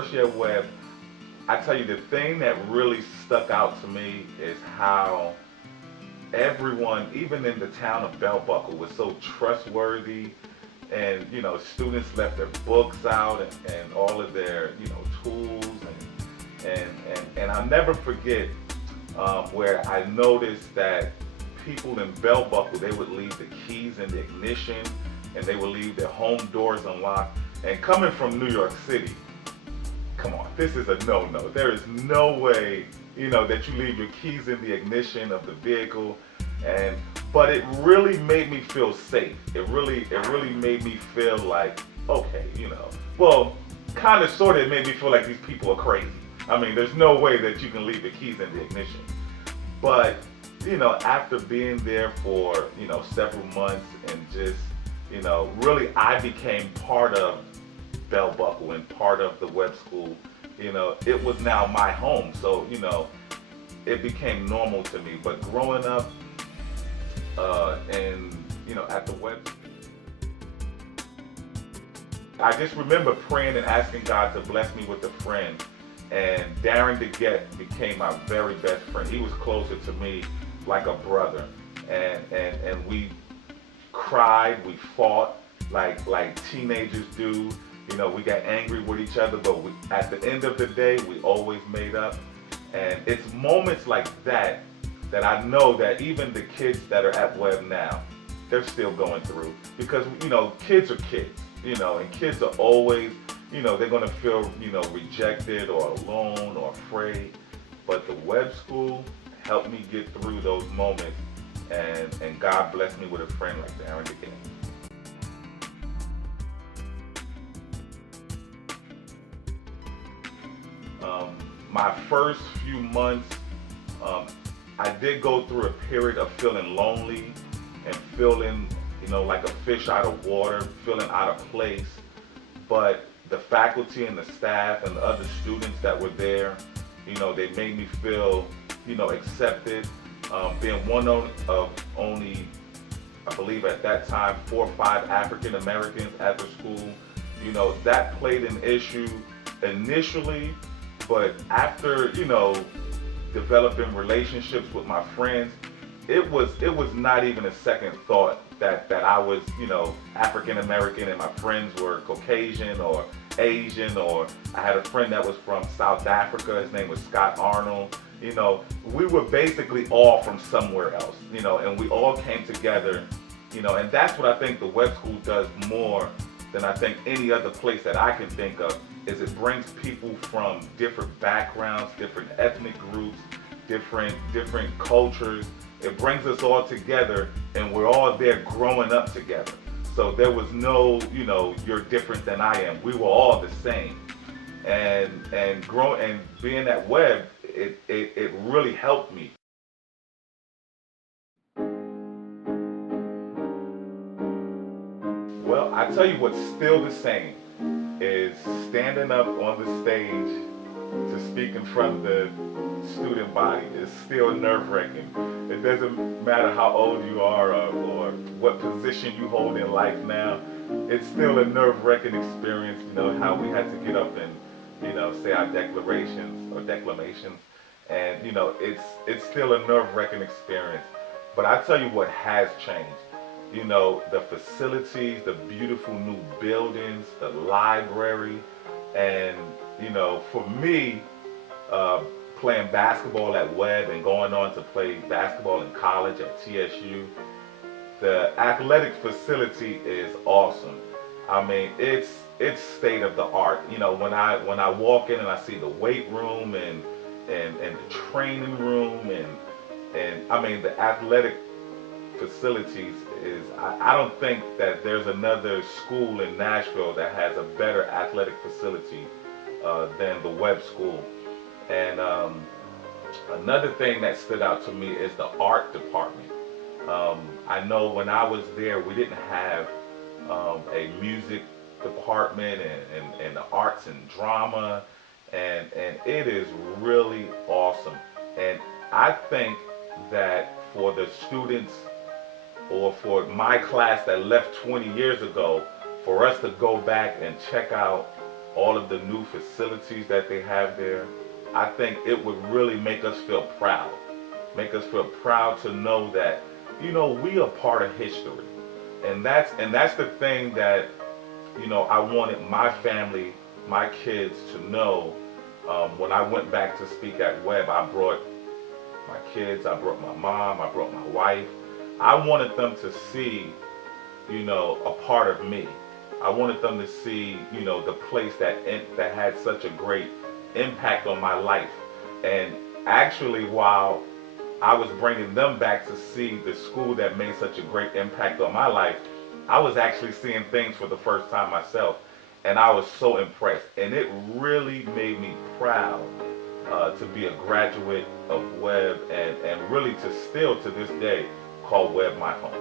first year at Webb, I tell you the thing that really stuck out to me is how everyone, even in the town of Bell Buckle, was so trustworthy. And students left their books out and all of their tools and I'll never forget where I noticed that people in Bell Buckle, they would leave the keys in the ignition and they would leave their home doors unlocked. And coming from New York City, come on, this is a no-no. There is no way, that you leave your keys in the ignition of the vehicle. But it really made me feel safe. It really made me feel like, okay, well, kind of sort of made me feel like these people are crazy. I mean, there's no way that you can leave the keys in the ignition. But, after being there for, several months and just, really I became part of Bell Buckle and part of the Webb School. It was now my home. So, it became normal to me. But growing up and, at the Webb, I just remember praying and asking God to bless me with a friend. And Darren DeGette became my very best friend. He was closer to me like a brother. And we cried, we fought like teenagers do. We got angry with each other, but at the end of the day, we always made up. And it's moments like that that I know that even the kids that are at Webb now, they're still going through. Because, kids are kids, and kids are always, they're going to feel, rejected or alone or afraid. But the Webb School helped me get through those moments, and God blessed me with a friend like Darren again. My first few months, I did go through a period of feeling lonely and feeling, like a fish out of water, feeling out of place. But the faculty and the staff and the other students that were there, they made me feel, accepted. Being one of only, I believe at that time, 4 or 5 African Americans at the school, that played an issue initially. But after, developing relationships with my friends, it was not even a second thought that I was, African American and my friends were Caucasian or Asian, or I had a friend that was from South Africa. His name was Scott Arnold. We were basically all from somewhere else, and we all came together, and that's what I think the Webb School does more than I think any other place that I can think of, is it brings people from different backgrounds, different ethnic groups, different cultures. It brings us all together, and we're all there growing up together. So there was no, you're different than I am. We were all the same. And being at Webb, it really helped me. Well, I tell you what's still the same is standing up on the stage to speak in front of the student body is still nerve-wracking. It doesn't matter how old you are or what position you hold in life now. It's still a nerve-wracking experience, how we had to get up and, say our declarations or declamations. And, it's still a nerve-wracking experience. But I tell you what has changed. The facilities, the beautiful new buildings, the library, and, for me, playing basketball at Webb and going on to play basketball in college at TSU, the athletic facility is awesome. I mean, it's state of the art. When I walk in and I see the weight room and the training room and I mean the athletic facilities is, I don't think that there's another school in Nashville that has a better athletic facility than the Webb School. And another thing that stood out to me is the art department. I know when I was there, we didn't have a music department and the arts and drama, and it is really awesome. And I think that for the students, or for my class that left 20 years ago, for us to go back and check out all of the new facilities that they have there, I think it would really make us feel proud. Make us feel proud to know that, we are part of history. And that's the thing that, I wanted my family, my kids to know. When I went back to speak at Webb, I brought my kids, I brought my mom, I brought my wife. I wanted them to see, a part of me. I wanted them to see, the place that had such a great impact on my life. And actually, while I was bringing them back to see the school that made such a great impact on my life, I was actually seeing things for the first time myself. And I was so impressed. And it really made me proud to be a graduate of Webb and really to still to this day call Webb my home.